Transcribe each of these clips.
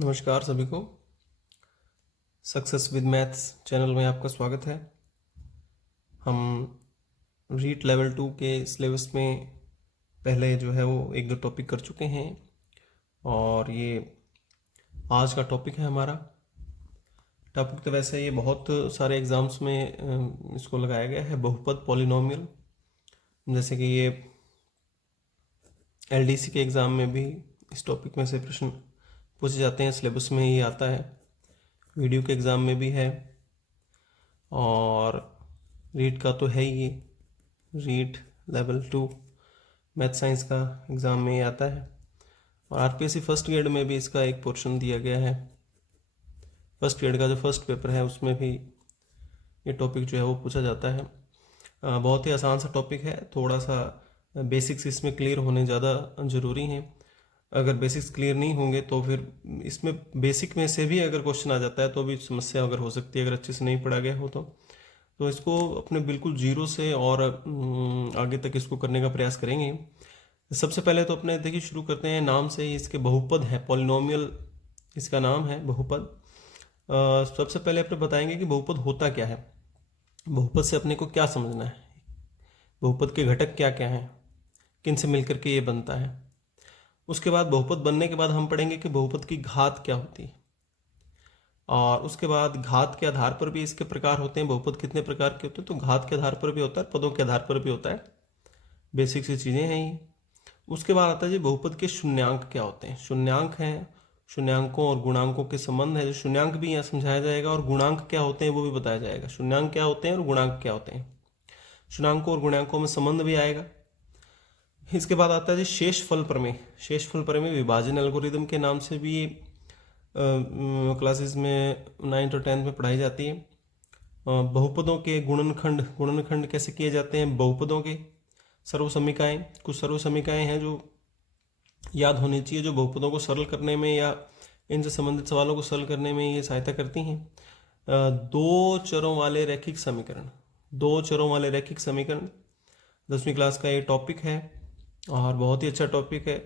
नमस्कार सभी को। सक्सेस विद मैथ्स चैनल में आपका स्वागत है। हम रीट लेवल 2 के सिलेबस में पहले जो है वो एक दो टॉपिक कर चुके हैं और ये आज का टॉपिक है हमारा। टॉपिक तो वैसे ये बहुत सारे एग्ज़ाम्स में इसको लगाया गया है, बहुपद पॉलिनोमियल। जैसे कि ये एलडीसी के एग्ज़ाम में भी इस टॉपिक में से प्रश्न पूछे जाते हैं, सिलेबस में ही आता है, वीडियो के एग्ज़ाम में भी है और रीट का तो है ही। ये रीट लेवल 2 मैथ साइंस का एग्ज़ाम में ही आता है और आरपीएससी फर्स्ट ग्रेड में भी इसका एक पोर्शन दिया गया है। फर्स्ट ग्रेड का जो फर्स्ट पेपर है उसमें भी ये टॉपिक जो है वो पूछा जाता है। बहुत ही आसान सा टॉपिक है, थोड़ा सा बेसिक्स इसमें क्लियर होने ज़्यादा ज़रूरी हैं। अगर बेसिक्स क्लियर नहीं होंगे तो फिर इसमें बेसिक में से भी अगर क्वेश्चन आ जाता है तो भी समस्या अगर हो सकती है, अगर अच्छे से नहीं पढ़ा गया हो तो इसको अपने बिल्कुल जीरो से और आगे तक इसको करने का प्रयास करेंगे। सबसे पहले तो अपने देखिए शुरू करते हैं नाम से ही। इसके बहुपद है, पॉलिनोमियल इसका नाम है बहुपद। सबसे पहले अपने बताएंगे कि बहुपद होता क्या है, बहुपद से अपने को क्या समझना है, बहुपद के घटक क्या क्या हैं, किन से मिलकर के ये बनता है। उसके बाद बहुपद बनने के बाद हम पढ़ेंगे कि बहुपद की घात क्या होती है और उसके बाद घात के आधार पर भी इसके प्रकार होते हैं। बहुपद कितने प्रकार के होते हैं, तो घात के आधार पर भी होता है, पदों के आधार पर भी होता है। बेसिक सी चीज़ें हैं ये। उसके बाद आता है जी बहुपद के शून्यांक क्या होते हैं। शून्यांक हैं, शून्यांकों और गुणांकों के संबंध है। जो शून्यांक भी यहाँ समझाया जाएगा और गुणांक क्या होते हैं वो भी बताया जाएगा। शून्यांक क्या होते हैं और गुणांक क्या होते हैं, शून्यांकों और गुणांकों में संबंध भी आएगा। इसके बाद आता है जी शेषफल प्रमेय। शेषफल प्रमेय विभाजन एल्गोरिदम के नाम से भी क्लासेस में 9th और 10th में पढ़ाई जाती है। बहुपदों के गुणनखंड, गुणनखंड कैसे किए जाते हैं बहुपदों के। सर्वसमीकाएं, कुछ सर्वसमीकाएं हैं जो याद होनी चाहिए, जो बहुपदों को सरल करने में या इनसे संबंधित सवालों को सरल करने में ये सहायता करती हैं। दो चरों वाले रैखिक समीकरण, दो चरों वाले रैखिक समीकरण 10वीं क्लास का ये टॉपिक है और बहुत ही अच्छा टॉपिक है।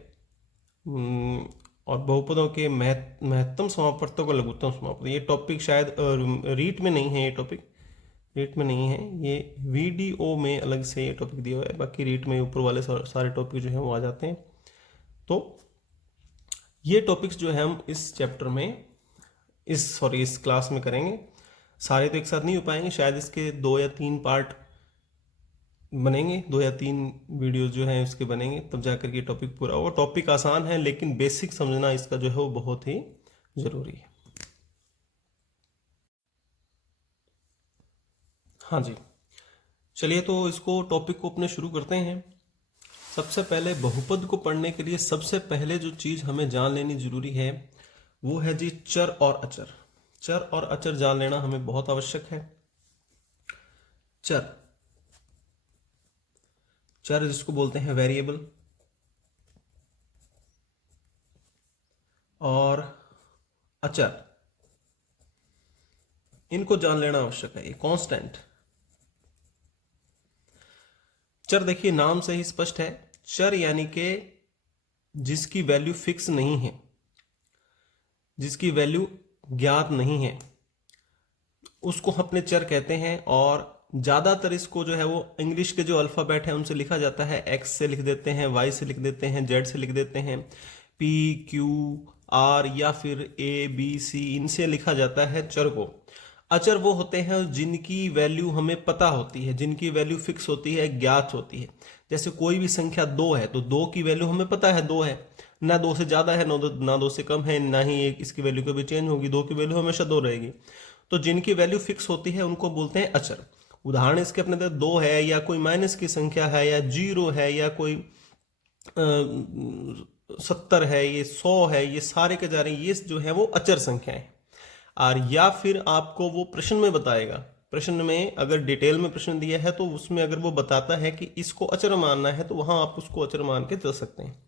और बहुपदों के महत्तम समापवर्तों का लघुत्तम समापवर्त, ये टॉपिक शायद रीट में नहीं है, ये टॉपिक रीट में नहीं है, ये वीडीओ में अलग से ये टॉपिक दिया हुआ है। बाकी रीट में ऊपर वाले सारे टॉपिक जो हैं वो आ जाते हैं। तो ये टॉपिक्स जो है हम इस चैप्टर में इस क्लास में करेंगे। सारे तो एक साथ नहीं हो पाएंगे, शायद इसके 2 या 3 पार्ट बनेंगे, 2 या 3 वीडियोस जो हैं उसके बनेंगे, तब जाकर के टॉपिक पूरा होगा। टॉपिक आसान है लेकिन बेसिक समझना इसका जो है वो बहुत ही जरूरी है। हाँ जी, चलिए तो इसको टॉपिक को अपने शुरू करते हैं। सबसे पहले बहुपद को पढ़ने के लिए सबसे पहले जो चीज़ हमें जान लेनी जरूरी है वो है जी चर और अचर। चर और अचर जान लेना हमें बहुत आवश्यक है। चर, चर जिसको बोलते हैं वेरिएबल, और अचर, इनको जान लेना आवश्यक है। ये कांस्टेंट। चर देखिए नाम से ही स्पष्ट है, चर यानी कि जिसकी वैल्यू फिक्स नहीं है, जिसकी वैल्यू ज्ञात नहीं है, उसको अपने चर कहते हैं। और ज़्यादातर इसको जो है वो इंग्लिश के जो अल्फ़ाबेट है उनसे लिखा जाता है। एक्स से लिख देते हैं, वाई से लिख देते हैं, जेड से लिख देते हैं, पी क्यू आर या फिर ए बी सी, इनसे लिखा जाता है चर को। अचर वो होते हैं जिनकी वैल्यू हमें पता होती है, जिनकी वैल्यू फिक्स होती है, ज्ञात होती है। जैसे कोई भी संख्या 2 है तो 2 की वैल्यू हमें पता है 2 है, ना 2 से ज़्यादा है ना 2 से कम है, ना ही इसकी वैल्यू कभी चेंज होगी, 2 की वैल्यू हमेशा 2 रहेगी। तो जिनकी वैल्यू फिक्स होती है उनको बोलते हैं अचर। उदाहरण इसके अपने अंदर 2 है या कोई माइनस की संख्या है या 0 है या कोई 70 है, ये 100 है, ये सारे के जा रहे हैं, ये जो है वो अचर संख्या है। और या फिर आपको वो प्रश्न में बताएगा, प्रश्न में अगर डिटेल में प्रश्न दिया है तो उसमें अगर वो बताता है कि इसको अचर मानना है तो वहां आप उसको अचर मान के चल सकते हैं।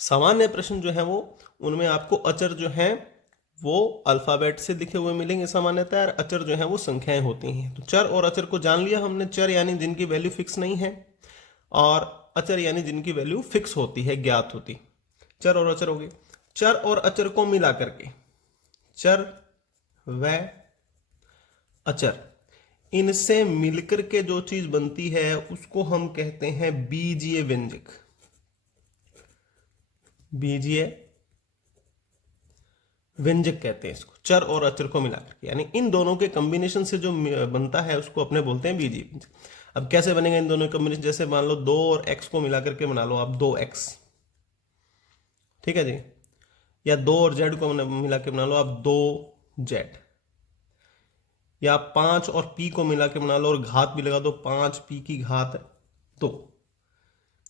सामान्य प्रश्न जो है वो उनमें आपको अचर जो है वो अल्फाबेट से लिखे हुए मिलेंगे सामान्यतः, और अचर जो है वो संख्याएं होती हैं। तो चर और अचर को जान लिया हमने। चर यानी जिनकी वैल्यू फिक्स नहीं है और अचर यानी जिनकी वैल्यू फिक्स होती है, ज्ञात होती। चर और अचर हो गए। चर और अचर को मिला करके चर व अचर, इनसे मिलकर के जो चीज बनती है उसको हम कहते हैं बीजीय व्यंजक। बीजीय व्यंजक कहते हैं इसको, चर और अचर को मिलाकर के, यानी इन दोनों के कॉम्बिनेशन से जो बनता है उसको अपने बोलते हैं बीजीय व्यंजक। अब कैसे बनेगा इन दोनों कॉम्बिनेशन? जैसे मान लो 2 और x को मिलाकर के बना लो आप 2x, ठीक है जी, या 2 और z को मिला के बना लो आप 2z, या 5 और p को मिला के बना लो और घात भी लगा दो 5p की घात 2।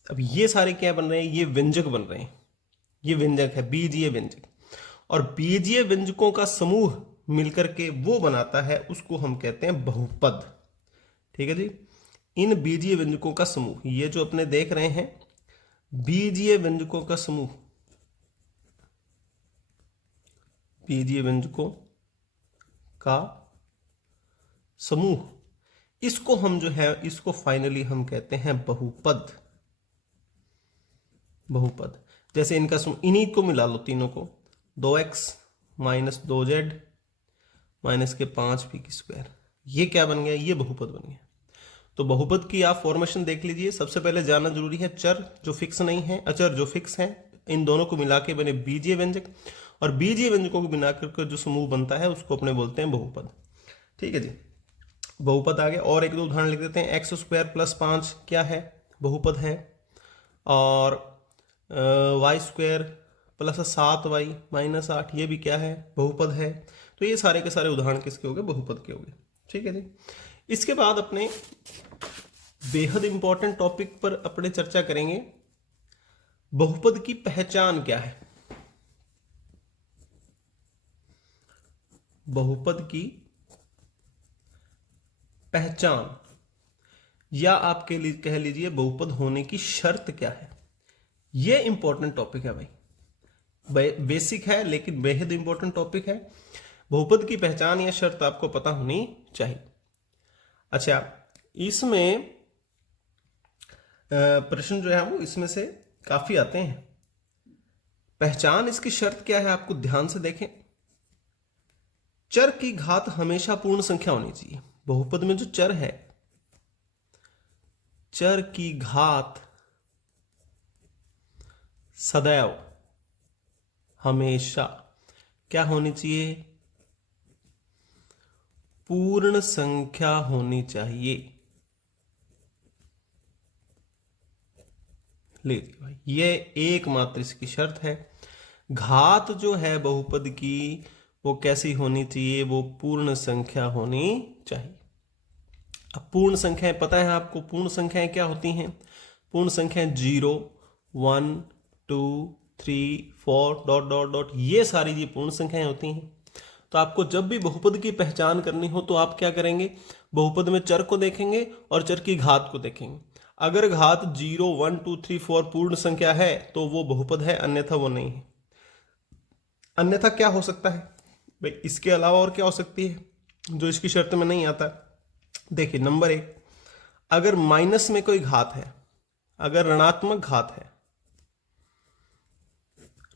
अब ये सारे क्या बन रहे हैं? ये व्यंजक बन रहे हैं, ये व्यंजक है बीजीय व्यंजक। और बीजीय व्यंजकों का समूह मिलकर के वो बनाता है, उसको हम कहते हैं बहुपद। ठीक है जी, इन बीजीय व्यंजकों का समूह, ये जो अपने देख रहे हैं बीजीय व्यंजकों का समूह, बीजीय व्यंजकों का समूह, इसको हम जो है इसको फाइनली हम कहते हैं बहुपद। बहुपद जैसे इनका समूह, इन्हीं को मिला लो तीनों को, 2x माइनस 2z माइनस के 5p की स्क्वायर, ये क्या बन गया? ये बहुपद बन गया। तो बहुपद की आप फॉर्मेशन देख लीजिए। सबसे पहले जानना जरूरी है चर जो फिक्स नहीं है, अचर जो फिक्स है, इन दोनों को मिला के बने बीजीय व्यंजक, और बीजीय व्यंजकों को मिला करके जो समूह बनता है उसको अपने बोलते हैं बहुपद। ठीक है जी, बहुपद आ गया। और एक दो उदाहरण लिख देते हैं। एक्स स्क्वायर प्लस 5 क्या है? बहुपद है। और Y square plus 7y minus 8, ये भी क्या है? बहुपद है। तो ये सारे के सारे उदाहरण किसके हो गए? बहुपद के हो गए। ठीक है जी, इसके बाद अपने बेहद इंपॉर्टेंट टॉपिक पर अपने चर्चा करेंगे, बहुपद की पहचान क्या है। बहुपद की पहचान, या आप कह लीजिए बहुपद होने की शर्त क्या है। यह इंपॉर्टेंट टॉपिक है भाई, बेसिक है लेकिन बेहद इंपॉर्टेंट टॉपिक है। बहुपद की पहचान या शर्त आपको पता होनी चाहिए। अच्छा, इसमें प्रश्न जो है वो इसमें से काफी आते हैं। पहचान, इसकी शर्त क्या है आपको ध्यान से देखें। चर की घात हमेशा पूर्ण संख्या होनी चाहिए। बहुपद में जो चर है, चर की घात सदैव हमेशा क्या होनी चाहिए? पूर्ण संख्या होनी चाहिए। लीजिए भाई, ये एकमात्र इसकी शर्त है। घात जो है बहुपद की वो कैसी होनी चाहिए? वो पूर्ण संख्या होनी चाहिए। अब पूर्ण संख्याएं पता है आपको, पूर्ण संख्याएं क्या होती हैं? पूर्ण संख्याएं 0, 1, 2, 3, 4 डॉट डॉट डॉट, ये सारी ये पूर्ण संख्याएं होती हैं। तो आपको जब भी बहुपद की पहचान करनी हो तो आप क्या करेंगे? बहुपद में चर को देखेंगे और चर की घात को देखेंगे। अगर घात 0, 1, 2, 3, 4 पूर्ण संख्या है तो वो बहुपद है, अन्यथा वो नहीं है। अन्यथा क्या हो सकता है भाई? इसके अलावा और क्या हो सकती है जो इसकी शर्त में नहीं आता? देखिए, नंबर 1, अगर माइनस में कोई घात है, अगर ऋणात्मक घात है,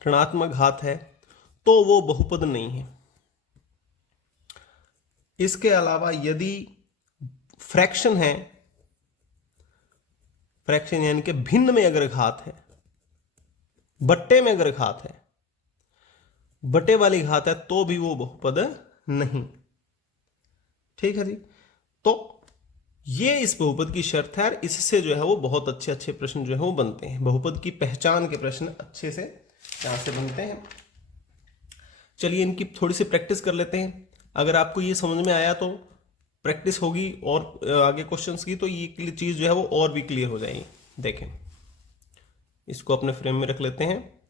ऋणात्मक घात है तो वो बहुपद नहीं है। इसके अलावा यदि फ्रैक्शन है, फ्रैक्शन यानी कि भिन्न में अगर घात है, बट्टे में अगर घात है, बटे वाली घात है, तो भी वो बहुपद नहीं। ठीक है जी, तो ये इस बहुपद की शर्त है। इससे जो है वो बहुत अच्छे अच्छे प्रश्न जो है वो बनते हैं। बहुपद की पहचान के प्रश्न अच्छे से यहां से बनते हैं। चलिए इनकी थोड़ी सी प्रैक्टिस कर लेते हैं। अगर आपको ये समझ में आया तो प्रैक्टिस होगी और आगे क्वेश्चंस की तो ये चीज जो है वो और भी क्लियर हो जाएगी। देखें, इसको अपने फ्रेम में रख लेते हैं,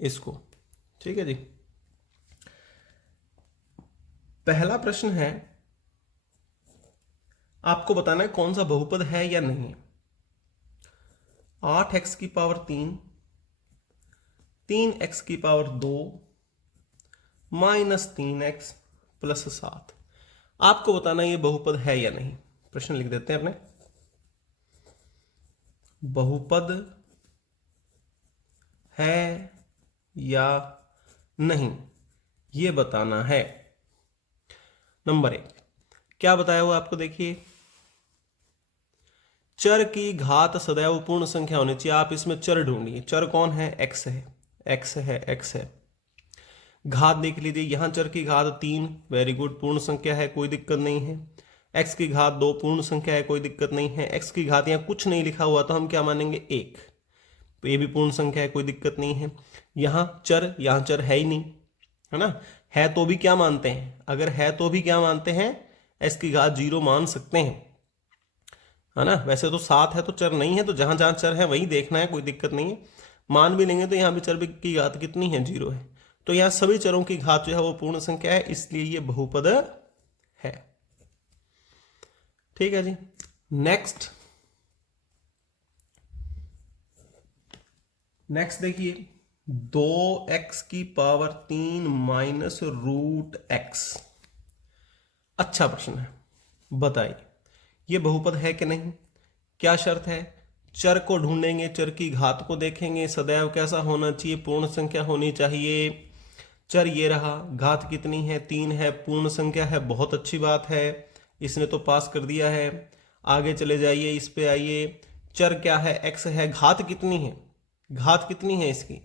इसको। ठीक है जी, पहला प्रश्न है, आपको बताना है कौन सा बहुपद है या नहीं। 8x की पावर 3, 3x की पावर 2 माइनस 3x प्लस 7, आपको बताना ये बहुपद है या नहीं। प्रश्न लिख देते हैं अपने, बहुपद है या नहीं, ये बताना है। नंबर 1 क्या बताया हुआ आपको, देखिए चर की घात सदैव पूर्ण संख्या होनी चाहिए। आप इसमें चर ढूंढिए, चर कौन है, एक्स है, एक्स है, एक्स है। घात देख लीजिए, यहां चर की घात 3, वेरी गुड, पूर्ण संख्या है, कोई दिक्कत नहीं है। एक्स की घात 2 पूर्ण संख्या है, कोई दिक्कत नहीं है। एक्स की घात यहां कुछ नहीं लिखा हुआ तो हम क्या मानेंगे, 1, तो ये भी पूर्ण संख्या है, कोई दिक्कत नहीं है। यहां चर है ही नहीं, है ना, है तो भी क्या मानते हैं, अगर है तो भी क्या मानते हैं, एक्स की घात 0 मान सकते हैं, है ना। वैसे तो 7 है तो चर नहीं है, तो जहां जहां चर है वही देखना है, कोई दिक्कत नहीं है। मान भी लेंगे तो यहाँ भी चर की घात कितनी है, 0 है। तो यहाँ सभी चरों की घात जो है वो पूर्ण संख्या है, इसलिए ये बहुपद है। ठीक है जी। नेक्स्ट देखिए, 2x³ माइनस रूट एक्स। अच्छा प्रश्न है, बताइए ये बहुपद है कि नहीं। क्या शर्त है, चर को ढूंढेंगे, चर की घात को देखेंगे, सदैव कैसा होना चाहिए, पूर्ण संख्या होनी चाहिए। चर ये रहा, घात कितनी है, 3 है, पूर्ण संख्या है, बहुत अच्छी बात है, इसने तो पास कर दिया है। आगे चले जाइए, इस पे आइए, चर क्या है, एक्स है, घात कितनी है, घात कितनी है इसकी,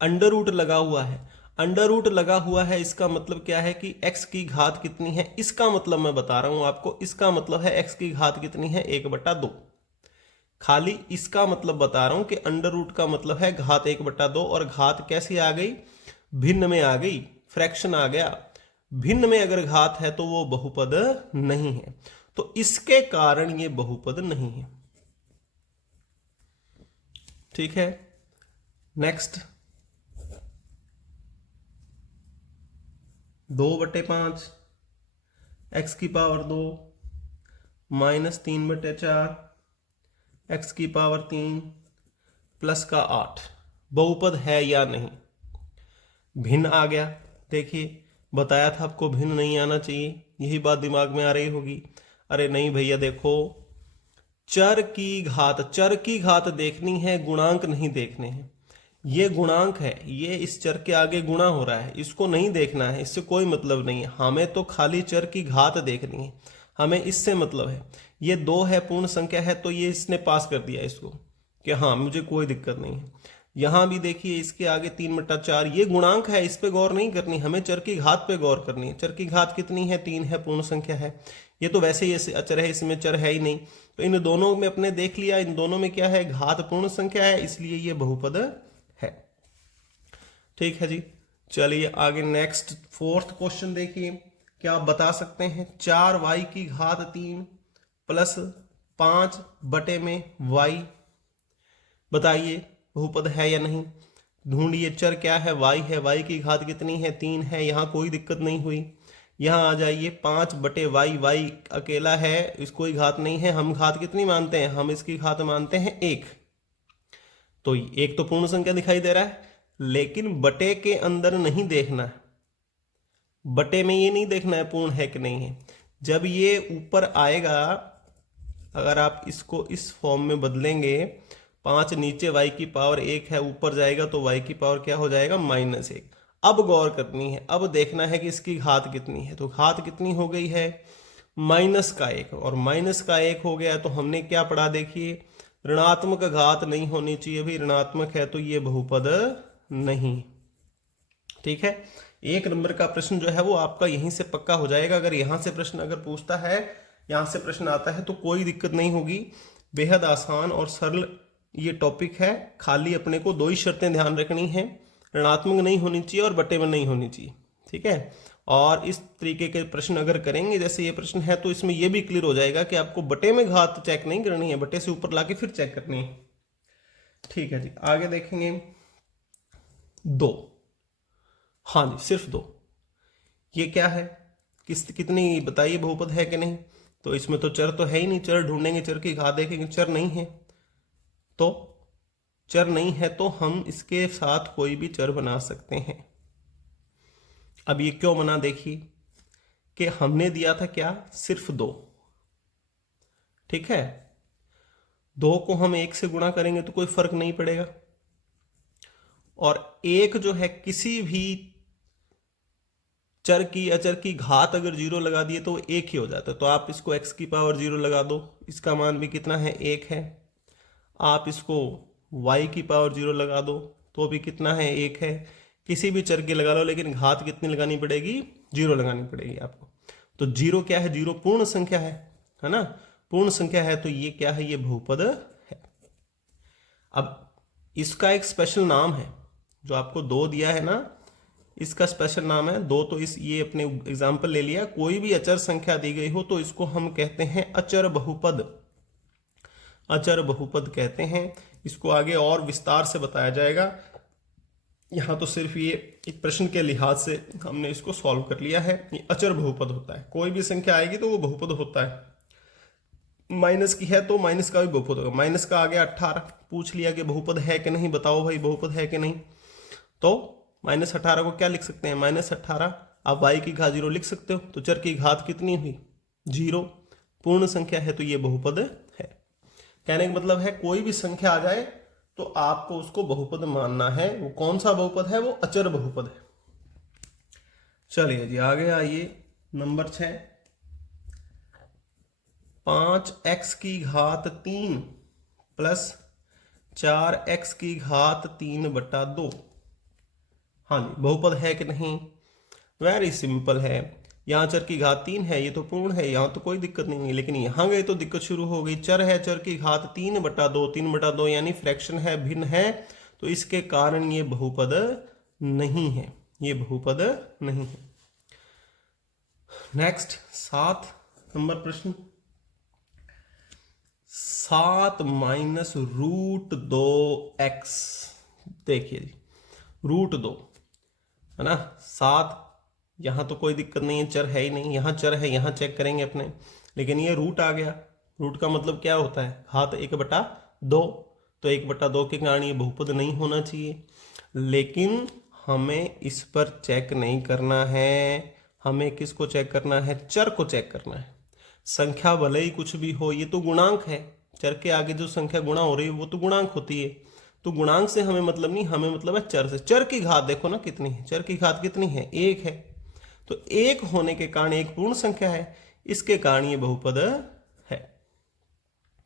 अंडर रूट लगा हुआ है। अंडर रूट लगा हुआ है, इसका मतलब क्या है कि x की घात कितनी है, इसका मतलब मैं बता रहा हूं आपको, इसका मतलब है x की घात कितनी है, 1/2। खाली इसका मतलब बता रहा हूं कि अंडर रूट का मतलब है घात 1/2, और घात कैसी आ गई, भिन्न में आ गई, फ्रैक्शन आ गया। भिन्न में अगर घात है तो वो बहुपद नहीं है, तो इसके कारण ये बहुपद नहीं है। ठीक है। Next 2/5 x⁻2 minus 3/4 x⁻3 plus का 8 बहुपद है या नहीं। भिन्न आ गया, देखिए बताया था आपको भिन्न नहीं आना चाहिए, यही बात दिमाग में आ रही होगी। अरे नहीं भैया, देखो चर की घात देखनी है, गुणांक नहीं देखने हैं। ये गुणांक है, ये इस चर के आगे गुणा हो रहा है, इसको नहीं देखना है, इससे कोई मतलब नहीं है। हमें तो खाली चर की घात देखनी है, हमें इससे मतलब है। ये 2 है, पूर्ण संख्या है, तो ये इसने पास कर दिया इसको कि हाँ मुझे कोई दिक्कत नहीं है। यहां भी देखिए इसके आगे 3/4, ये गुणांक है, इस पे गौर नहीं करनी, हमें चर की घात पे गौर करनी है। चर की घात कितनी है, 3 है, पूर्ण संख्या है। ये तो वैसे ही अचर है, इसमें चर है ही नहीं, तो इन दोनों में अपने देख लिया, इन दोनों में क्या है, घात पूर्ण संख्या है, इसलिए ये बहुपद है। ठीक है जी। चलिए आगे नेक्स्ट 4th क्वेश्चन देखिए, क्या आप बता सकते हैं 4y⁻3 प्लस 5/y, बताइए बहुपद है या नहीं। ढूंढिए, चर क्या है, y है, y की घात कितनी है, 3 है, यहाँ कोई दिक्कत नहीं हुई। यहाँ आ जाइए 5/y, y अकेला है, इसको कोई घात नहीं है, हम घात कितनी मानते हैं, हम इसकी घात मानते हैं 1। तो एक तो पूर्ण संख्या दिखाई दे रहा है, लेकिन बटे के अंदर नहीं देखना है, बटे में ये नहीं देखना है पूर्ण है कि नहीं है। जब ये ऊपर आएगा, अगर आप इसको इस फॉर्म में बदलेंगे, 5 नीचे y⁻1 है, ऊपर जाएगा तो y⁻ क्या हो जाएगा, -1। अब गौर करनी है, अब देखना है कि इसकी घात कितनी है, तो घात कितनी हो गई है, -1, और -1 हो गया तो हमने क्या पढ़ा, देखिए ऋणात्मक घात नहीं होनी चाहिए, भी ऋणात्मक है तो ये बहुपद नहीं। ठीक है, 1 नंबर का प्रश्न जो है वो आपका यहीं से पक्का हो जाएगा। अगर यहां से प्रश्न अगर पूछता है, यहां से प्रश्न आता है, तो कोई दिक्कत नहीं होगी, बेहद आसान और सरल ये टॉपिक है। खाली अपने को 2 ही शर्तें ध्यान रखनी है, ऋणात्मक नहीं होनी चाहिए और बटे में नहीं होनी चाहिए। ठीक है, और इस तरीके के प्रश्न अगर करेंगे, जैसे ये प्रश्न है, तो इसमें यह भी क्लियर हो जाएगा कि आपको बटे में घात चेक नहीं करनी है, बटे से ऊपर लाके फिर चेक करनी है। ठीक है जी, आगे देखेंगे 2। हाँ जी, सिर्फ 2। ये क्या है, कितनी बताइए, बहुपद है कि नहीं। तो इसमें तो चर तो है ही नहीं, चर ढूंढेंगे, चर की घात देखेंगे, चर नहीं है, तो चर नहीं है तो हम इसके साथ कोई भी चर बना सकते हैं। अब ये क्यों बना, देखिए कि हमने दिया था क्या, सिर्फ 2। ठीक है, 2 को हम 1 से गुणा करेंगे तो कोई फर्क नहीं पड़ेगा, और 1 जो है किसी भी चर की अचर की घात अगर 0 लगा दिए तो वो 1 ही हो जाता है। तो आप इसको x की पावर 0 लगा दो, इसका मान भी कितना है, 1 है। आप इसको y की पावर 0 लगा दो तो भी कितना है, 1 है। किसी भी चर की लगा लो, लेकिन घात कितनी लगानी पड़ेगी, 0 लगानी पड़ेगी आपको। तो 0 क्या है, 0 पूर्ण संख्या है ना, पूर्ण संख्या है, तो ये क्या है, ये बहुपद है। अब इसका एक स्पेशल नाम है, जो आपको 2 दिया है ना, इसका स्पेशल नाम है 2। तो इस ये अपने एग्जाम्पल ले लिया, कोई भी अचर संख्या दी गई हो तो इसको हम कहते हैं अचर बहुपद, अचर बहुपद कहते हैं। इसको आगे और विस्तार से बताया जाएगा। यहाँ तो सिर्फ ये एक प्रश्न के लिहाज से हमने इसको सॉल्व कर लिया है। ये अचर बहुपद होता है, कोई भी संख्या आएगी तो वो बहुपद होता है। माइनस की है तो माइनस का भी बहुपद होगा। माइनस का आ गया 18, पूछ लिया कि बहुपद है कि नहीं, बताओ भाई बहुपद है कि नहीं। तो -18 को क्या लिख सकते हैं, -18। आप y की घात 0 लिख सकते हो, तो चर की घात कितनी हुई, 0। पूर्ण संख्या है तो ये बहुपद है। कहने का मतलब है कोई भी संख्या आ जाए तो आपको उसको बहुपद मानना है। वो कौन सा बहुपद है, वो अचर बहुपद है। चलिए जी आगे आइए, नंबर 6, 5x की घात 3 प्लस 4x की घात 3/2। हाँ जी, बहुपद है कि नहीं, वेरी सिंपल है। यहाँ चर की घात 3 है, ये तो पूर्ण है, यहाँ तो कोई दिक्कत नहीं है। लेकिन यहाँ गए तो दिक्कत शुरू हो गई। चर है, चर की घात 3/2, 3/2 यानी फ्रैक्शन है, भिन्न है, तो इसके कारण ये बहुपद नहीं है, ये बहुपद नहीं है। नेक्स्ट 7 नंबर प्रश्न, 7 माइनस √2x। देखिए जी, √2 है ना, 7, यहाँ तो कोई दिक्कत नहीं है, चर है ही नहीं, यहाँ चर है, यहाँ चेक करेंगे अपने। लेकिन ये रूट आ गया, रूट का मतलब क्या होता है, घात 1/2। तो 1/2 के कारण ये बहुपद नहीं होना चाहिए। लेकिन हमें इस पर चेक नहीं करना है, हमें किसको चेक करना है, चर को चेक करना है। संख्या भले ही कुछ भी हो, ये तो गुणांक है, चर के आगे जो संख्या गुणा हो रही है वो तो गुणांक होती है। तो गुणांक से हमें मतलब नहीं, हमें मतलब है चर से। चर की घात देखो ना कितनी है, चर की घात कितनी है, 1 है। तो 1 होने के कारण एक पूर्ण संख्या है, इसके कारण ये बहुपद है।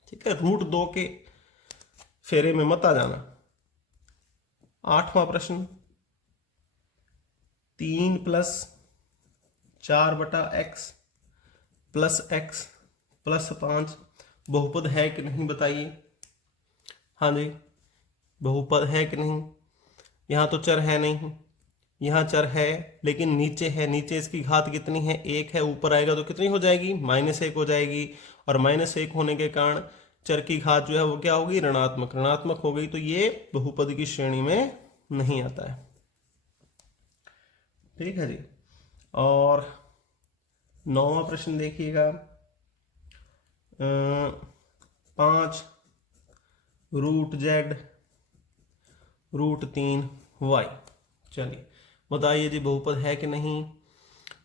ठीक है, √2 के फेरे में मत आ जाना। 8वां प्रश्न, 3 plus 4/x plus x plus 5 बहुपद है कि नहीं बताइए। हाँ जी, बहुपद है कि नहीं। यहाँ तो चर है नहीं, यहाँ चर है लेकिन नीचे है, नीचे इसकी घात कितनी है, 1 है। ऊपर आएगा तो कितनी हो जाएगी, -1 हो जाएगी। और -1 होने के कारण चर की घात जो है वो क्या होगी, ऋणात्मक, ऋणात्मक हो गई। तो ये बहुपद की श्रेणी में नहीं आता है। ठीक है जी। और 9वां प्रश्न देखिएगा, 5 √z √3y। चलिए बताइए जी बहुपद है कि नहीं।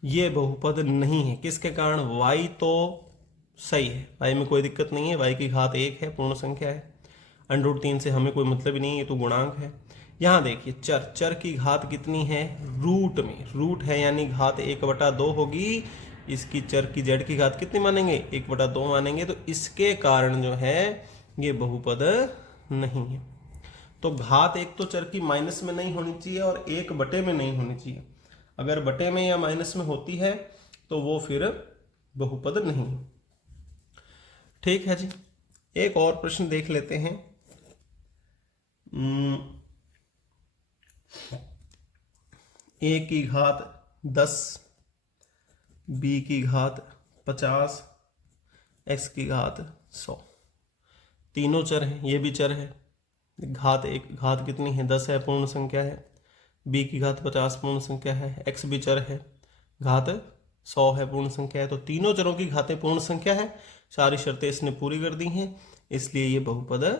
ये बहुपद नहीं है, किसके कारण, y तो सही है, y में कोई दिक्कत नहीं है, y की घात 1 है, पूर्ण संख्या है। √3 से हमें कोई मतलब ही नहीं है, ये तो गुणांक है। यहाँ देखिए चर, चर की घात कितनी है, रूट में, रूट है यानी घात 1/2 होगी। इसकी चर की z की घात कितनी मानेंगे, 1/2 मानेंगे। तो इसके कारण जो है ये बहुपद नहीं है। तो घात 1 तो चर की माइनस में नहीं होनी चाहिए और 1 बटे में नहीं होनी चाहिए। अगर बटे में या माइनस में होती है तो वो फिर बहुपद नहीं। ठीक है जी, एक और प्रश्न देख लेते हैं। a की घात 10, b की घात 50, x की घात 100। तीनों चर हैं, ये भी चर है। घात 1, घात कितनी है, 10 है, पूर्ण संख्या है। b की घात 50 पूर्ण संख्या है, x भी चर है, घात 100 है, पूर्ण संख्या है। तो तीनों चरों की घातें पूर्ण संख्या है, सारी शर्तें इसने पूरी कर दी हैं, इसलिए ये बहुपद है।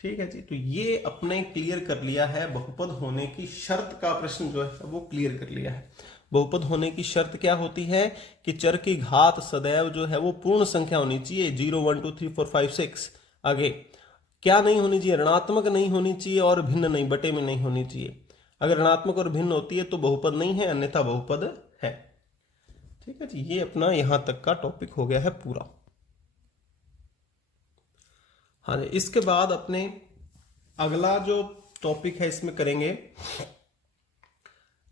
ठीक है जी, तो ये अपने क्लियर कर लिया है, बहुपद होने की शर्त का प्रश्न जो है वो क्लियर कर लिया है। बहुपद होने की शर्त क्या होती है कि चर की घात सदैव जो है वो पूर्ण संख्या होनी चाहिए, 0 1 2 3 4 5 6। आगे क्या नहीं होनी चाहिए, ऋणात्मक नहीं होनी चाहिए और भिन्न नहीं, बटे में नहीं होनी चाहिए। अगर ऋणात्मक और भिन्न होती है तो बहुपद नहीं है, अन्यथा बहुपद है। ठीक है जी, ये अपना यहां तक का टॉपिक हो गया है पूरा। हाँ जी, इसके बाद अपने अगला जो टॉपिक है इसमें करेंगे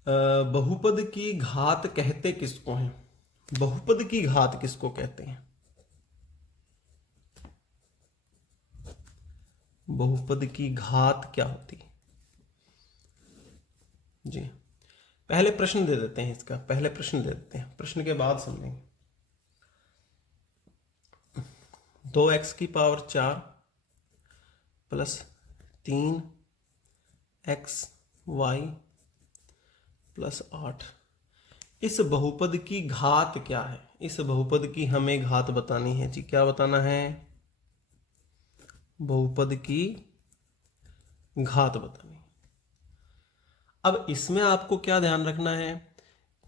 बहुपद की घात कहते किसको हैं। बहुपद की घात किसको कहते हैं? बहुपद की घात क्या होती है जी? पहले प्रश्न दे देते हैं इसका, पहले प्रश्न दे देते हैं, प्रश्न के बाद समझेंगे। 2x की power 4 plus 3x y plus 8, इस बहुपद की घात क्या है? इस बहुपद की हमें घात बतानी है जी। क्या बताना है? बहुपद की घात बतानी है। अब इसमें आपको क्या ध्यान रखना है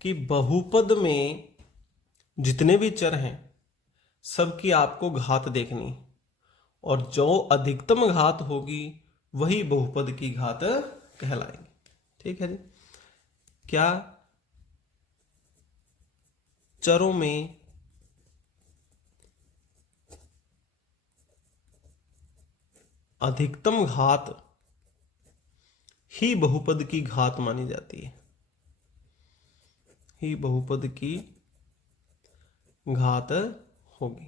कि बहुपद में जितने भी चर हैं सबकी आपको घात देखनी है, और जो अधिकतम घात होगी वही बहुपद की घात कहलाएगी। ठीक है जी। क्या चरों में अधिकतम घात ही बहुपद की घात मानी जाती है? ही बहुपद की घात होगी,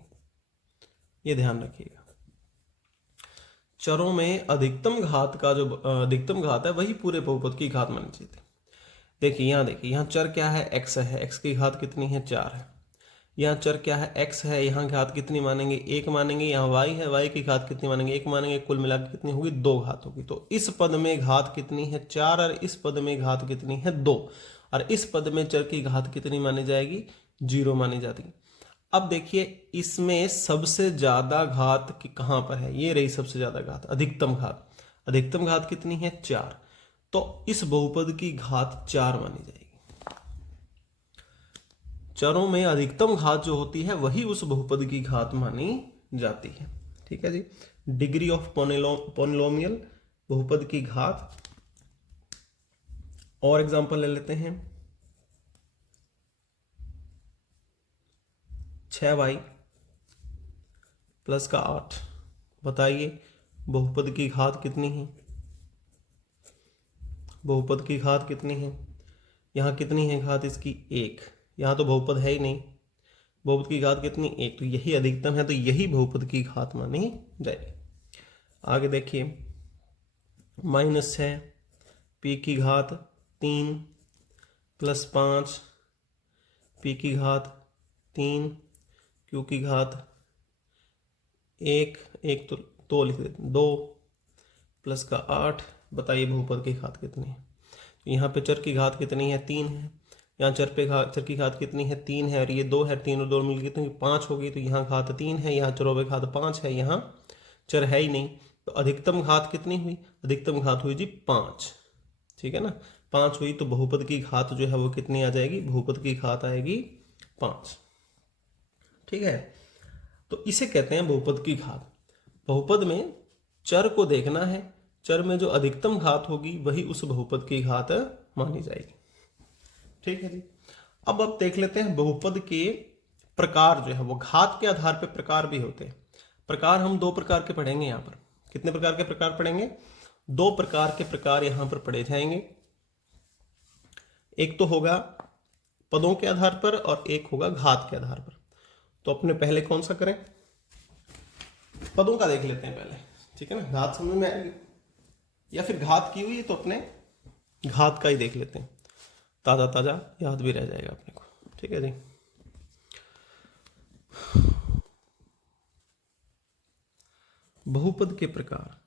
ये ध्यान रखिएगा। चरों में अधिकतम घात का जो अधिकतम घात है वही पूरे बहुपद की घात मानी जाती है। देखिए यहाँ चर क्या है? x है, x की घात कितनी है? 4 है। यहाँ चर क्या है? x है, यहाँ घात कितनी मानेंगे? 1 मानेंगे। यहाँ y है, y की घात कितनी मानेंगे? 1 मानेंगे। कुल मिलाकर कितनी होगी? 2 घात होगी। तो इस पद में घात कितनी है? 4, और इस पद में घात कितनी है? 2, और इस पद में चर की घात कितनी मानी जाएगी? 0 मानी जाती है। अब देखिए इसमें सबसे ज्यादा घात कहां पर है? ये रही सबसे ज्यादा घात, अधिकतम घात। अधिकतम घात कितनी है? 4। तो इस बहुपद की घात 4 मानी जाएगी। चरों में अधिकतम घात जो होती है वही उस बहुपद की घात मानी जाती है। ठीक है जी। डिग्री ऑफ पॉलिनोमियल, बहुपद की घात। और एग्जांपल ले लेते हैं। 6y प्लस का 8, बताइए बहुपद की घात कितनी है? बहुपद की घात कितनी है? यहाँ कितनी है घात इसकी? 1। यहाँ तो बहुपद है ही नहीं, बहुपद की घात कितनी? 1। तो यही अधिकतम है, तो यही बहुपद की घात मानी जाएगी। आगे देखिए, -6 p की घात 3 प्लस 5 p की घात 3 q की घात 1, तो 2 लिख देते हैं, 2 प्लस का 8। बताइए बहुपद की घात कितनी है? तो यहाँ पे चर की घात कितनी है? 3 है। यहाँ चर की घात कितनी है? 3 है, और ये 2 है। 3 और 2 मिल गई तो 5 होगी। तो यहाँ घात 3 है, यहाँ चरों पे घात 5 है, यहाँ चर है ही नहीं। तो अधिकतम घात कितनी हुई? अधिकतम घात हुई जी 5। ठीक है ना, 5 हुई। तो बहुपद की घात जो है वो कितनी आ जाएगी? बहुपद की घात आएगी 5। ठीक है, तो इसे कहते हैं बहुपद की घात। बहुपद में चर को देखना है, चर में जो अधिकतम घात होगी वही उस बहुपद की घात मानी जाएगी। ठीक है जी। अब देख लेते हैं बहुपद के प्रकार जो है वो घात के आधार पर प्रकार भी होते हैं। प्रकार हम 2 प्रकार के पढ़ेंगे यहाँ पर। कितने प्रकार के प्रकार पढ़ेंगे? 2 प्रकार के प्रकार यहाँ पर पढ़े जाएंगे। एक तो होगा पदों के आधार पर और एक होगा घात के आधार पर। तो अपने पहले कौन सा करें? पदों का देख लेते हैं पहले। ठीक है ना, घात समझ में आएगी, या फिर घात की हुई है तो अपने घात का ही देख लेते हैं, ताजा ताजा याद भी रह जाएगा अपने को। ठीक है जी। बहुपद के प्रकार।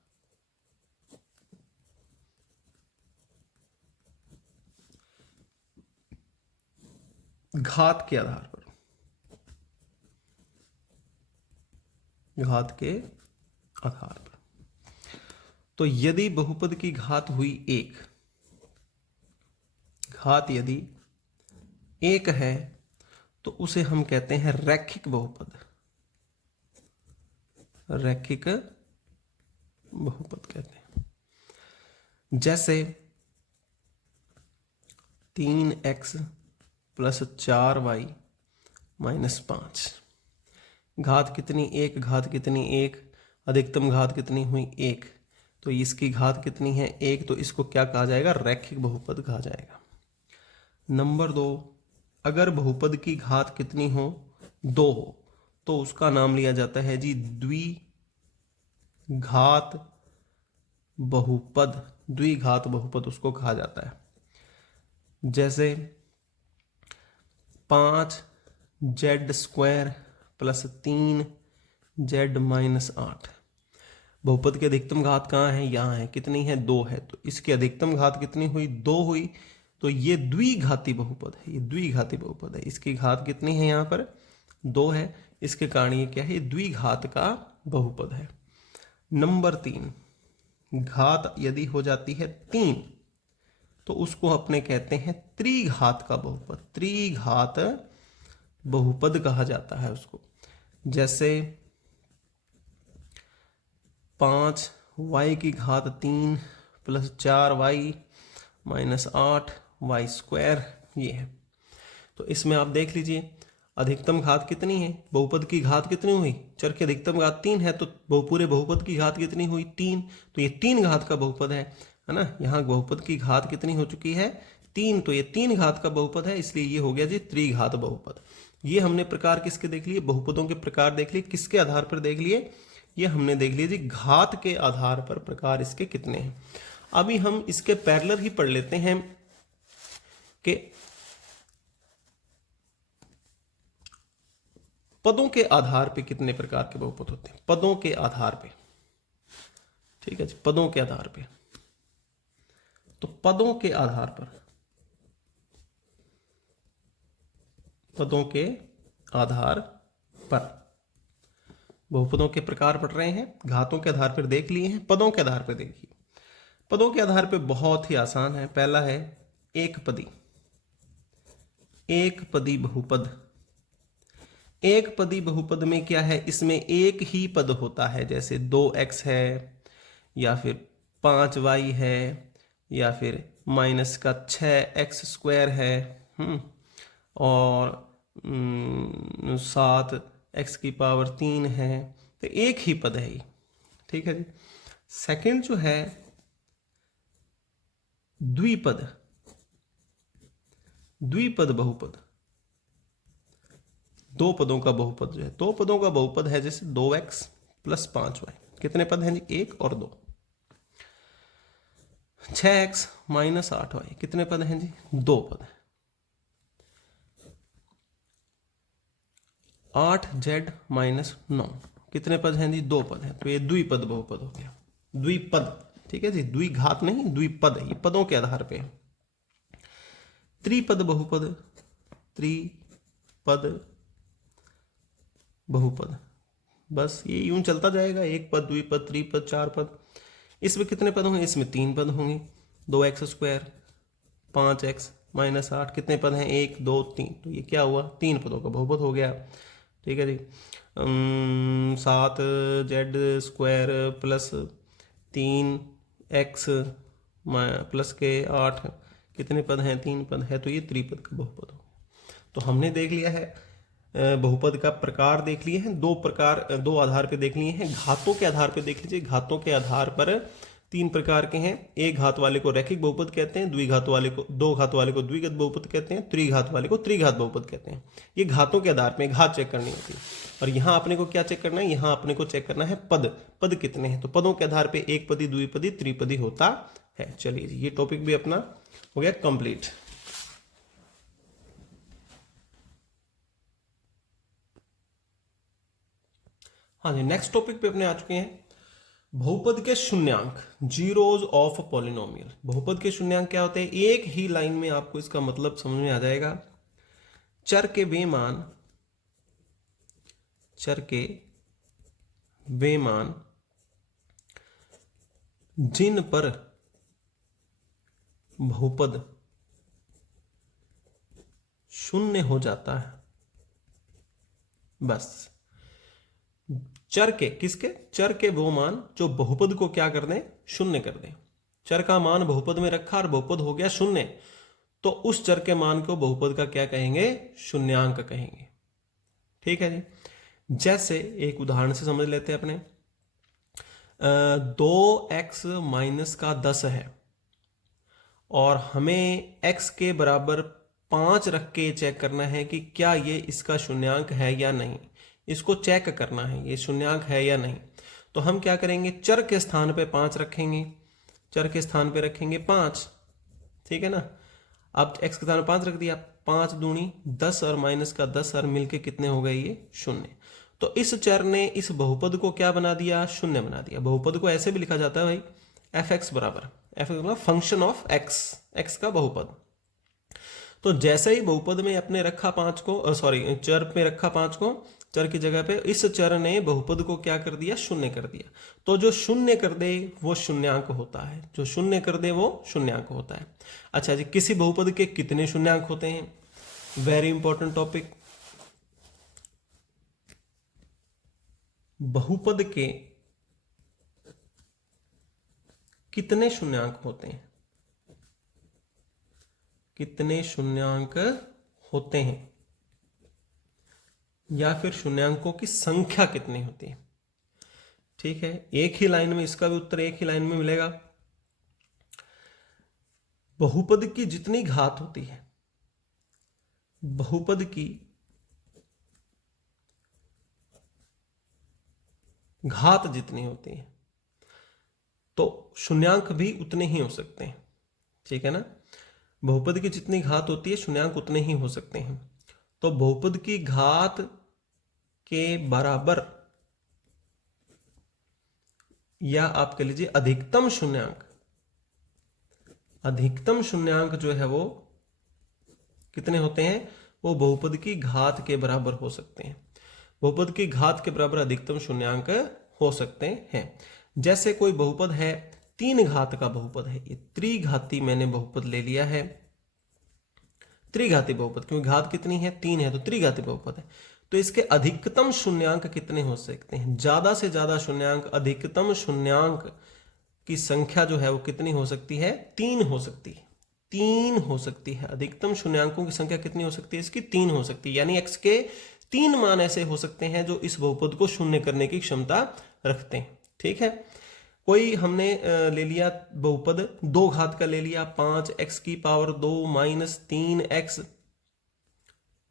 घात के आधार पर, घात के आधार पर। तो यदि बहुपद की घात हुई 1, घात यदि 1 है तो उसे हम कहते हैं रैखिक बहुपद। रैखिक बहुपद कहते हैं। जैसे 3x प्लस 4y माइनस 5। घात कितनी? एक। घात कितनी? एक। अधिकतम घात कितनी हुई? एक। तो इसकी घात कितनी है? एक। तो इसको क्या कहा जाएगा? रैखिक बहुपद कहा जाएगा। नंबर 2, अगर बहुपद की घात कितनी हो? 2 हो, तो उसका नाम लिया जाता है जी द्विघात बहुपद। द्विघात बहुपद उसको कहा जाता है। जैसे 5z² प्लस 3z माइनस 8। बहुपद की अधिकतम घात कहाँ है? यहाँ है। कितनी है? 2 है। तो इसकी अधिकतम घात कितनी हुई? 2 हुई। तो ये द्विघाती बहुपद है। ये द्विघाती बहुपद है। इसकी घात कितनी है? यहाँ पर 2 है। इसके कारण ये क्या है? ये द्विघात का बहुपद है। नंबर 3, घात यदि हो जाती है 3 तो उसको अपने कहते हैं त्रिघात का बहुपद। त्रिघात बहुपद कहा जाता है उसको। जैसे 5y की घात 3 प्लस 4y माइनस 8y², ये है। तो इसमें आप देख लीजिए अधिकतम घात कितनी है? बहुपद की घात कितनी हुई? चर की अधिकतम घात 3 है, तो पूरे बहुपद की घात कितनी हुई? 3। तो ये 3 घात का बहुपद है ना। यहाँ बहुपद की घात कितनी हो चुकी है? 3। तो ये 3 घात का बहुपद है, इसलिए ये हो गया जी त्रिघात बहुपद। ये हमने प्रकार किसके देख लिए? बहुपदों के प्रकार देख लिए। किसके आधार पर देख लिए? ये हमने देख लिया जी घात के आधार पर प्रकार इसके कितने हैं। अभी हम इसके पैरेलल ही पढ़ लेते हैं कि पदों के आधार पे कितने प्रकार के बहुपद होते हैं। पदों के आधार पे, ठीक है जी, पदों के आधार पे। तो पदों के आधार पर, पदों के आधार पर बहुपदों के प्रकार पढ़ रहे हैं। घातों के आधार पर देख लिए हैं, पदों के आधार पर देखिए। पदों के आधार पर बहुत ही आसान है। पहला है एक पदी। एक पदी बहुपद। एक पदी बहुपद में क्या है? इसमें एक ही पद होता है। जैसे 2x है, या फिर 5y है, या फिर माइनस का 6x² है, और 7x³ है। तो एक ही पद है ये, ठीक है जी। सेकंड जो है द्विपद। द्विपद बहुपद, दो पदों का बहुपद जो है, दो पदों का बहुपद है। जैसे 2x प्लस 5y। कितने पद हैं जी? 1 और 2। 6x minus 8y। कितने पद हैं जी? 2 पद हैं। 8z minus 9। कितने पद हैं जी? 2 पद हैं। तो ये द्विपद बहुपद हो गया। द्विपद, ठीक है जी, द्विघात नहीं, द्विपद है। ये पदों के आधार पे। त्रिपद बहुपद। त्रिपद बहुपद, बस ये यूं चलता जाएगा। एक पद, द्विपद, त्रिपद, 4 पद। इसमें कितने पद होंगे? इसमें 3 पद होंगे। 2x², 5x minus 8। कितने पद हैं? 1, 2, 3। तो ये क्या हुआ? 3 पदों का बहुपद हो गया, ठीक है जी। 7z² प्लस 3x प्लस के 8। कितने पद हैं? 3 पद है। तो ये त्रिपद का बहुपद हो गया। तो हमने देख लिया है बहुपद का प्रकार, देख लिए हैं। दो प्रकार, दो आधार पे देख लिए हैं। घातों के आधार पे देख लीजिए। घातों के आधार पर 3 प्रकार के हैं। एक घात वाले को रैखिक बहुपद कहते हैं, द्विघात वाले को, दो घात वाले को द्विघात बहुपद कहते हैं, त्रिघात वाले को त्रिघात बहुपद कहते हैं। ये घातों के आधार पे घात चेक करनी होती है। और यहाँ अपने को क्या चेक करना है? यहाँ अपने को चेक करना है पद। पद कितने हैं? तो पदों के आधार पर एक पदी, द्विपदी, त्रिपदी होता है। चलिए जी, ये टॉपिक भी अपना हो गया कंप्लीट। हाँ जी, नेक्स्ट टॉपिक पे अपने आ चुके हैं बहुपद के शून्यांक, जीरोज ऑफ पॉलिनोमियल। बहुपद के शून्यांक क्या होते हैं? एक ही लाइन में आपको इसका मतलब समझ में आ जाएगा। चर के वे मान, चर के वे मान जिन पर बहुपद शून्य हो जाता है, बस। चर के, किसके? चर के वो मान जो बहुपद को क्या कर दें? शून्य कर दें। चर का मान बहुपद में रखा और बहुपद हो गया शून्य, तो उस चर के मान को बहुपद का क्या कहेंगे? शून्यांक कहेंगे। ठीक है जी। जैसे एक उदाहरण से समझ लेते हैं अपने। 2x माइनस का 10 है और हमें x के बराबर 5 रख के चेक करना है कि क्या ये इसका शून्यांक है या नहीं। इसको चेक करना है ये शून्यांक है या नहीं। तो हम क्या करेंगे? चर के स्थान पे 5 रखेंगे। चर के स्थान पे रखेंगे 5। ठीक है ना। अब x के स्थान पे 5 रख दिया। 5 दूनी 10 और माइनस का 10 और मिलके कितने हो गए? ये 0। तो इस चर ने इस बहुपद को क्या बना दिया? शून्य बना दिया। बहुपद को ऐसे भी लिखा जाता है भाई, f(x) बराबर फंक्शन ऑफ x, x का बहुपद। तो जैसे ही बहुपद में अपने रखा 5 को, सॉरी चर पे रखा 5 को, चर की जगह पे इस चर ने बहुपद को क्या कर दिया? शून्य कर दिया। तो जो शून्य कर दे वो शून्यांक होता है। जो शून्य कर दे वो शून्यांक होता है। अच्छा जी, किसी बहुपद के कितने शून्यांक होते हैं? Very important topic. बहुपद के कितने शून्यांक होते हैं? कितने शून्यांक होते हैं, या फिर शून्यांकों की संख्या कितनी होती है? ठीक है, एक ही लाइन में इसका भी उत्तर एक ही लाइन में मिलेगा। बहुपद की जितनी घात होती है, बहुपद की घात जितनी होती है, तो शून्यांक भी उतने ही हो सकते हैं। ठीक है ना। बहुपद की जितनी घात होती है शून्यांक उतने ही हो सकते हैं। तो बहुपद की घात के बराबर, या आप कह लीजिए अधिकतम शून्यांक, अधिकतम शून्यांक जो है वो कितने होते हैं? वो बहुपद की घात के बराबर हो सकते हैं। बहुपद की घात के बराबर अधिकतम शून्यांक हो सकते हैं। जैसे कोई बहुपद है, 3 घात का बहुपद है, ये त्रिघाती मैंने बहुपद ले लिया है। त्रिघाती बहुपद, क्योंकि घात कितनी है? 3 है, तो त्रिघाती बहुपद है। तो इसके अधिकतम शून्यांक कितने हो सकते हैं? ज्यादा से ज्यादा शून्यांक, अधिकतम शून्यांक की संख्या जो है वो कितनी हो सकती है? 3 हो सकती है। 3 हो सकती है। अधिकतम शून्यांकों की संख्या कितनी हो सकती है? इसकी 3 हो सकती है। यानी x के 3 मान ऐसे हो सकते हैं जो इस बहुपद को शून्य करने की क्षमता रखते हैं। ठीक है। कोई हमने ले लिया बहुपद 2 घात का ले लिया, 5x की पावर 2 माइनस 3x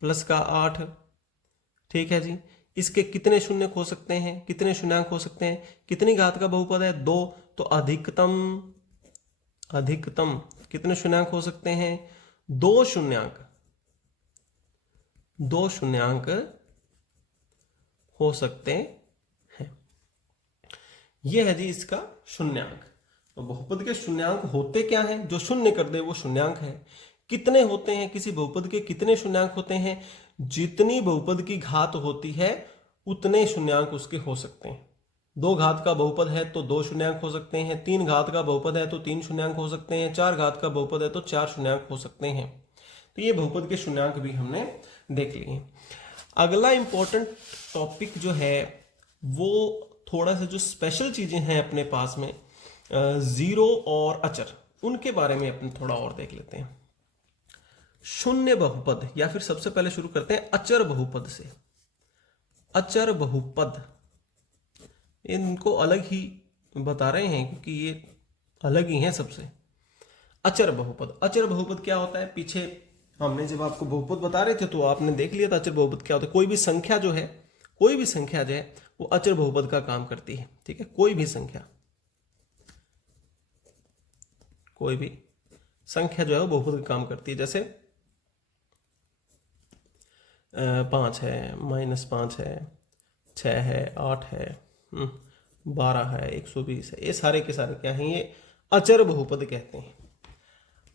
प्लस का 8। ठीक है जी। इसके कितने शून्य हो सकते हैं? कितने शून्यांक हो सकते हैं? कितनी घात का बहुपद है? 2। तो अधिकतम, अधिकतम कितने शून्यांक हो सकते हैं? 2 शून्यांक, 2 शून्यांक हो सकते हैं। यह है जी इसका शून्यांक। तो बहुपद के शून्यांक होते क्या हैं? जो शून्य कर दे वो शून्यांक है। कितने होते हैं? किसी बहुपद के कितने शून्यांक होते हैं? जितनी बहुपद की घात होती है उतने शून्यांक उसके हो सकते हैं। 2 घात का बहुपद है तो 2 शून्यांक हो सकते हैं। 3 घात का बहुपद है तो 3 शून्यांक हो सकते हैं। 4 घात का बहुपद है तो 4 शून्यांक हो सकते हैं। तो ये बहुपद के शून्यांक भी हमने देख लिए। अगला इंपॉर्टेंट टॉपिक जो है वो थोड़ा सा जो स्पेशल चीजें हैं अपने पास में, जीरो और अचर, उनके बारे में अपन थोड़ा और देख लेते हैं। शून्य बहुपद, या फिर सबसे पहले शुरू करते हैं अचर बहुपद से। अचर बहुपद, इनको अलग ही बता रहे हैं क्योंकि ये अलग ही हैं सबसे। अचर बहुपद, अचर बहुपद क्या होता है? पीछे हमने जब आपको बहुपद बता रहे थे तो आपने देख लिया था अचर बहुपद क्या होता है। कोई भी संख्या जो है, कोई भी संख्या जो है वो अचर बहुपद का काम करती है। ठीक है, कोई भी संख्या, कोई भी संख्या जो है वो बहुपद का काम करती है। जैसे 5 है, -5 है, 6 है, 8 है, 12 है, 120 है, ये सारे के सारे क्या हैं? ये अचर बहुपद कहते हैं।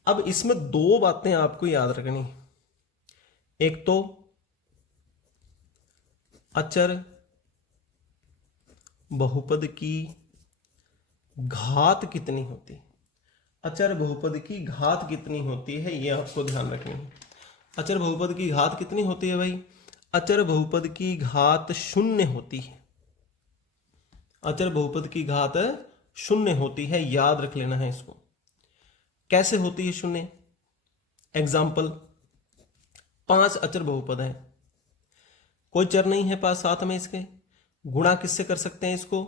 अब इसमें 2 बातें आपको याद रखनी। एक तो अचर बहुपद की घात कितनी होती है, अचर बहुपद की घात कितनी होती है, ये आपको ध्यान रखनी है। अचर बहुपद की घात कितनी होती है भाई? अचर बहुपद की घात 0 होती है। अचर बहुपद की घात 0 होती है, याद रख लेना है इसको। कैसे होती है 0? एग्जाम्पल, 5 अचर बहुपद है, कोई चर नहीं है पास साथ में, इसके गुणा किससे कर सकते हैं, इसको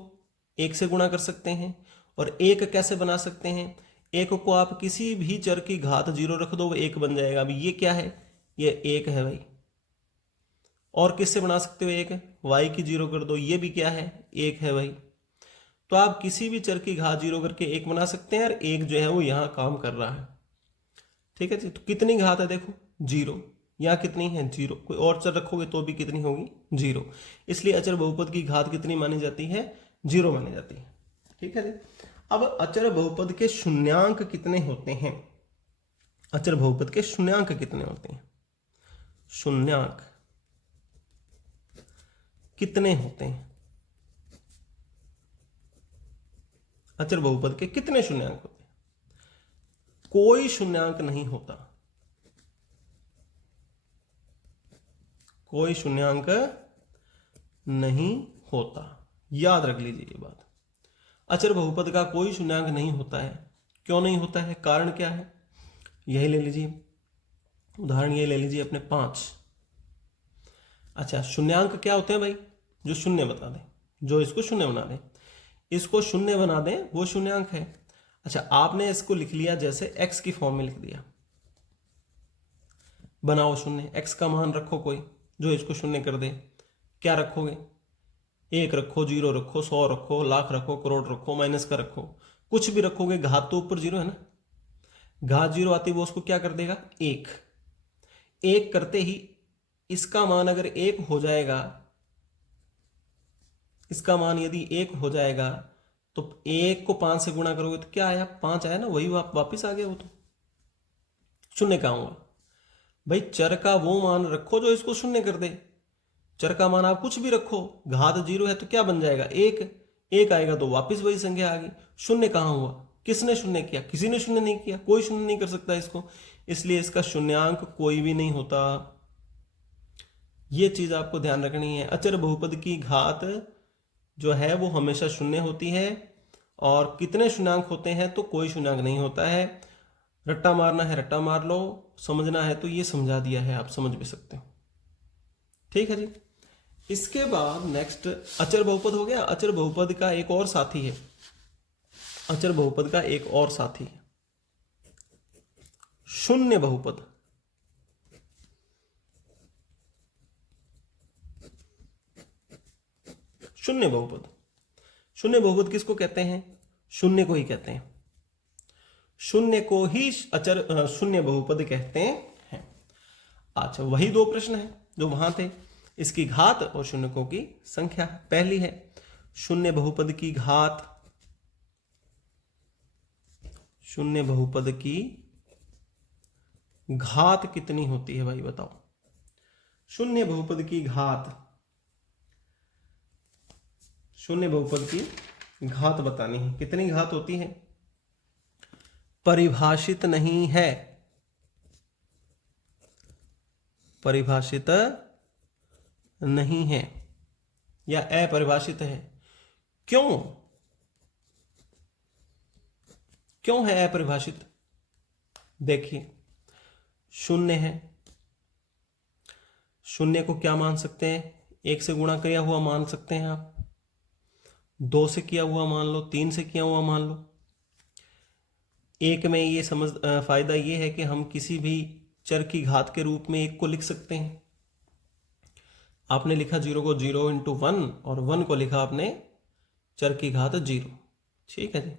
1 से गुणा कर सकते हैं। और 1 कैसे बना सकते हैं, 1 को आप किसी भी चर की घात 0 रख दो वो 1 बन जाएगा। अभी ये क्या है, ये 1 है भाई। और किससे बना सकते हो 1, y की 0 कर दो, ये भी क्या है, 1 है भाई। तो आप किसी भी चर की घात 0 करके 1 बना सकते हैं, और 1 जो है वो यहां काम कर रहा है। ठीक है जी। तो कितनी घात है देखो, 0। यहाँ कितनी है, 0। कोई और चर रखोगे तो भी कितनी होगी, 0। इसलिए अचर बहुपद की घात कितनी मानी जाती है, 0 मानी जाती है। ठीक है जी। अब अचर बहुपद के शून्यांक कितने होते हैं, अचर बहुपद के शून्यांक कितने होते हैं, शून्यांक कितने होते हैं, अचर बहुपद के कितने शून्यांक होते हैं। कोई शून्यांक नहीं होता, कोई शून्यांक नहीं होता, याद रख लीजिए ये बात। अचर बहुपद का कोई शून्यांक नहीं होता है। क्यों नहीं होता है, कारण क्या है, यही ले लीजिए उदाहरण, ये ले लीजिए अपने 5। अच्छा, शून्यांक क्या होते हैं भाई, जो शून्य बता दें, जो इसको शून्य बना दें, इसको शून्य बना दें वो शून्यांक है। अच्छा, आपने इसको लिख लिया जैसे x की फॉर्म में लिख दिया, बनाओ शून्य, x का मान रखो कोई जो इसको शून्य कर दे। क्या रखोगे, 1 रखो, 0 रखो, 100 रखो, लाख रखो, करोड़ रखो, माइनस का रखो, कुछ भी रखोगे, घात तो ऊपर 0 है ना, घात 0 आती वो उसको क्या कर देगा, 1। 1 करते ही इसका मान अगर 1 हो जाएगा, इसका मान यदि 1 हो जाएगा तो 1 को 5 से गुणा करोगे तो क्या आया, 5 आया ना, वही वापिस आ गया, वो तो शून्य कहाँ हुआ भाई। चर का वो मान रखो जो इसको शून्य कर दे। चर का मान आप कुछ भी रखो, घात 0 है तो क्या बन जाएगा, 1। 1 आएगा तो वापिस वही संख्या आ गई। शून्य कहाँ हुआ, किसने शून्य किया, किसी ने शून्य नहीं किया, कोई शून्य नहीं कर सकता इसको, इसलिए इसका शून्यांक कोई भी नहीं होता। ये चीज आपको ध्यान रखनी है। अचर बहुपद की घात जो है वो हमेशा शून्य होती है, और कितने शून्यांक होते हैं तो कोई शून्यांक नहीं होता है। रट्टा मारना है रट्टा मार लो, समझना है तो ये समझा दिया है, आप समझ भी सकते हो। ठीक है जी। इसके बाद नेक्स्ट अचर बहुपद हो गया। अचर बहुपद का एक और साथी है, अचर बहुपद का एक और साथी है शून्य बहुपद। शून्य बहुपद, शून्य बहुपद किसको कहते हैं, शून्य को ही कहते हैं, शून्य को ही अचर शून्य बहुपद कहते हैं। अच्छा, वही 2 प्रश्न है जो वहां थे, इसकी घात और शून्यकों की संख्या। पहली है शून्य बहुपद की घात, शून्य बहुपद की घात कितनी होती है भाई बताओ। शून्य बहुपद की घात, शून्य बहुपद की घात बतानी है, कितनी घात होती है, परिभाषित नहीं है, परिभाषित नहीं है या अपरिभाषित है। क्यों, क्यों है अपरिभाषित, देखिए शून्य है, शून्य को क्या मान सकते हैं, 1 से गुणा किया हुआ मान सकते हैं आप, 2 से किया हुआ मान लो, 3 से किया हुआ मान लो। 1 में ये फायदा ये है कि हम किसी भी चर की घात के रूप में 1 को लिख सकते हैं। आपने लिखा 0 को 0 इंटू 1, और 1 को लिखा आपने चर की घात 0। ठीक है जी।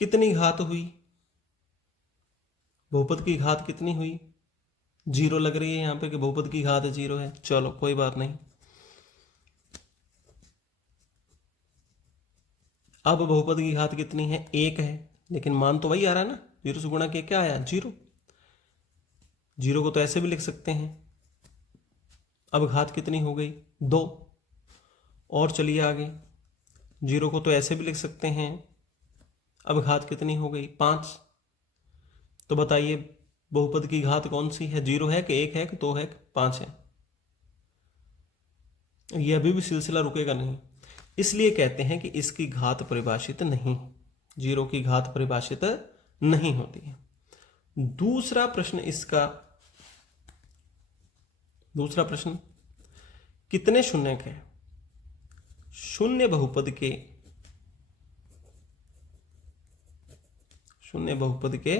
कितनी घात हुई, बहुपद की घात कितनी हुई, 0 लग रही है यहां पे कि बहुपद की घात 0 है, चलो कोई बात नहीं। अब बहुपद की घात कितनी है, 1 है, लेकिन मान तो वही आ रहा है ना, 0 से गुणा किया क्या आया, 0। 0 को तो ऐसे भी लिख सकते हैं। अब घात कितनी हो गई, 2। और चलिए आगे, 0 को तो ऐसे भी लिख सकते हैं। अब घात कितनी हो गई, 5। तो बताइए बहुपद की घात कौन सी है, 0 है कि 1 है कि 2 है कि 5 है। ये अभी भी सिलसिला रुकेगा नहीं, इसलिए कहते हैं कि इसकी घात परिभाषित नहीं, 0 की घात परिभाषित नहीं होती है। दूसरा प्रश्न कितने शून्यक हैं? शून्य बहुपद के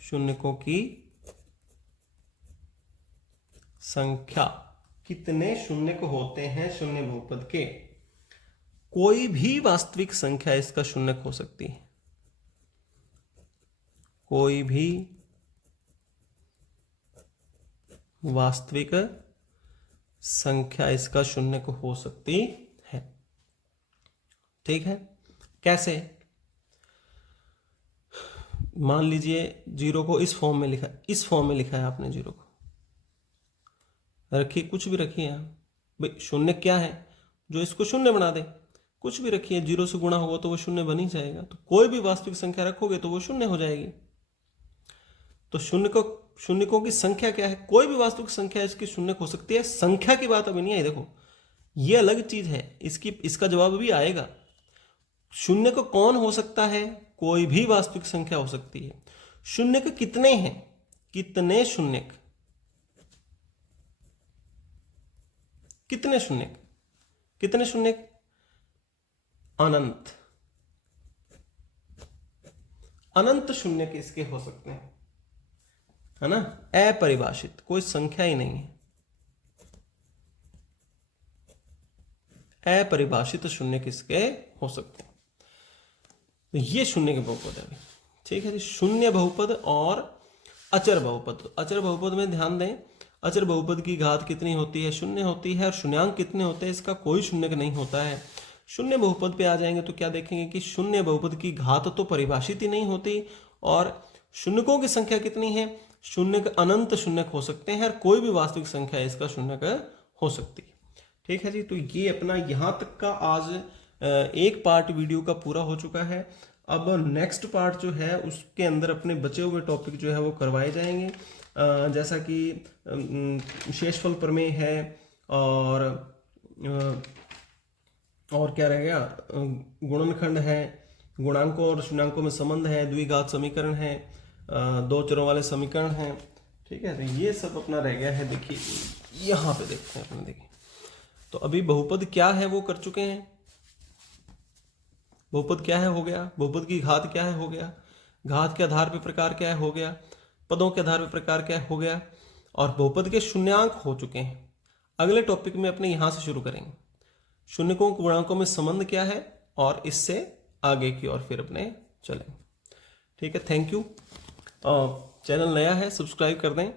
शून्यकों की संख्या। कितने शून्यक होते हैं शून्य बहुपद के? कोई भी वास्तविक संख्या इसका शून्यक हो सकती है। कोई भी वास्तविक संख्या इसका शून्यक हो सकती है। ठीक है, कैसे? मान लीजिए जीरो को इस फॉर्म में लिखा है आपने। जीरो को रखिए, कुछ भी रखिए यहाँ भाई। शून्य क्या है? जो इसको शून्य बना दे। कुछ भी रखिए, जीरो से गुणा होगा तो वो शून्य बन ही जाएगा। तो कोई भी वास्तविक संख्या रखोगे तो वो शून्य हो जाएगी। तो शून्यकों की संख्या क्या है? कोई भी वास्तविक संख्या इसकी शून्य हो सकती है। संख्या की बात अभी नहीं आई, देखो ये अलग चीज है। इसका जवाब भी आएगा। शून्यक कौन हो सकता है? कोई भी वास्तविक संख्या हो सकती है। शून्यक कितने हैं? कितने शून्यक? कितने शून्यक? कितने शून्यक? अनंत। अनंत शून्यक इसके हो सकते हैं, है ना। अपरिभाषित, कोई संख्या ही नहीं है। अपरिभाषित शून्य किसके हो सकते हैं? तो ये शून्य के बहुपद है। ठीक है जी। शून्य बहुपद और अचर बहुपद। अचर बहुपद में ध्यान दें, अचर बहुपद की घात कितनी होती है? शून्य होती है। और शून्यांक कितने होते हैं? इसका कोई शून्यक नहीं होता है। शून्य बहुपद पे आ जाएंगे तो क्या देखेंगे कि शून्य बहुपद की घात तो परिभाषित ही नहीं होती। और शून्यकों की संख्या कितनी है? शून्यक अनंत शून्यक हो सकते हैं। और कोई भी वास्तविक संख्या इसका शून्यक हो सकती है। ठीक है जी। तो ये अपना यहाँ तक का आज एक पार्ट वीडियो का पूरा हो चुका है। अब नेक्स्ट पार्ट जो है उसके अंदर अपने बचे हुए टॉपिक जो है वो करवाए जाएंगे। जैसा कि शेषफल प्रमेय है, और क्या रह गया? गुणनखंड है, गुणांकों और शून्यांकों में संबंध है, द्विघात समीकरण है, दो चरों वाले समीकरण हैं। ठीक है, तो ये सब अपना रह गया है। देखिए यहाँ पे देखते हैं अपने। देखिए तो अभी बहुपद क्या है वो कर चुके हैं। बहुपद क्या है हो गया, बहुपद की घात क्या है हो गया, घात के आधार पे प्रकार क्या है हो गया, पदों के आधार पे प्रकार क्या है हो गया, और बहुपद के शून्यांक हो चुके हैं। अगले टॉपिक में अपने यहाँ से शुरू करेंगे। शून्यकों गुणांकों में संबंध क्या है, और इससे आगे की ओर फिर अपने चलेंगे। ठीक है, थैंक यू। चैनल नया है, सब्सक्राइब कर दें,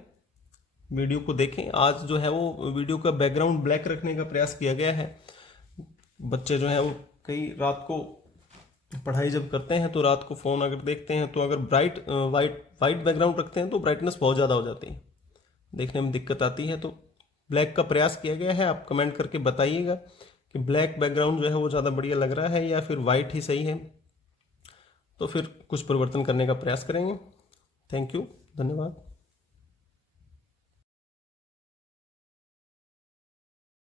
वीडियो को देखें। आज जो है वो वीडियो का बैकग्राउंड ब्लैक रखने का प्रयास किया गया है। बच्चे जो है वो कई रात को पढ़ाई जब करते हैं तो रात को फ़ोन अगर देखते हैं तो अगर वाइट बैकग्राउंड रखते हैं तो ब्राइटनेस बहुत ज़्यादा हो जाती है, देखने में दिक्कत आती है। तो ब्लैक का प्रयास किया गया है। आप कमेंट करके बताइएगा कि ब्लैक बैकग्राउंड जो है वो ज़्यादा बढ़िया लग रहा है या फिर वाइट ही सही है। तो फिर कुछ परिवर्तन करने का प्रयास करेंगे। थैंक यू, धन्यवाद।